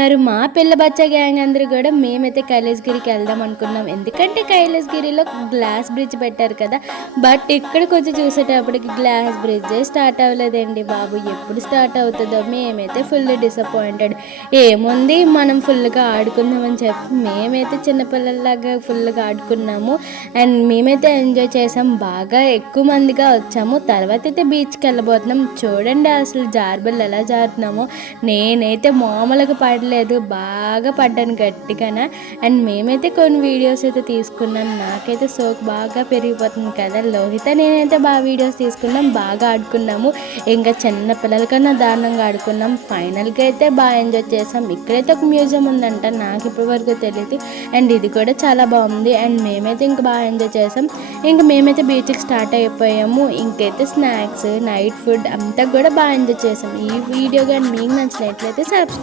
ఉన్నారు. మా పిల్ల బచ్చా గ్యాంగ్ అందరూ కూడా మేమైతే కైలాసగిరికి వెళ్దాం అనుకున్నాం. ఎందుకంటే కైలాసగిరిలో గ్లాస్ బ్రిడ్జ్ పెట్టారు కదా. బట్ ఇక్కడికి వచ్చి చూసేటప్పటికి గ్లాస్ బ్రిడ్జే స్టార్ట్ అవ్వలేదండి బాబు. ఎప్పుడు స్టార్ట్ అవుతుందో. మేమైతే ఫుల్ డిసప్పాయింటెడ్. ఏముంది మనం ఫుల్గా ఆడుకుందామని చెప్పి మేమైతే చిన్నపిల్లల్లాగా ఫుల్గా ఆడుకున్నాము. అండ్ మేమైతే ఎంజాయ్ చేసాం. బాగా ఎక్కువ మందిగా వచ్చాము. తర్వాత అయితే బీచ్కి వెళ్ళబోతున్నాం. చూడండి అసలు జార్బల్ ఎలా జారుతున్నామో. నేనైతే మామూలుగా పడలేదు, బాగా పడ్డాను గట్టిగానే. అండ్ మేమైతే కొన్ని వీడియోస్ అయితే తీసుకున్నాం. నాకైతే సోక్ బాగా పెరిగిపోతుంది కదా. లోహిత నేనైతే బాగా వీడియోస్ తీసుకున్నాం, బాగా ఆడుకున్నాము. ఇంకా చిన్న పిల్లల కన్నా దారుణంగా ఆడుకున్నాం. ఫైనల్గా అయితే బాగా ఎంజాయ్ చేసాం. ఇక్కడైతే ఒక మ్యూజియం ఉందంట, నాకు ఇప్పటి వరకు తెలియదు. అండ్ ఇది కూడా చాలా బాగుంది. అండ్ మేమైతే ఇంకా బాగా ఎంజాయ్ చేసాం. ఇంకా మేమైతే బీచ్కి స్టార్ట్ అయిపోయాము. ఇంకైతే స్నాక్స్, నైట్ ఫుడ్ అంతా కూడా బాగా ఎంజాయ్ చేసాం. ఈ వీడియో కానీ మీకు నచ్చినట్లయితే సబ్స్క్రైబ్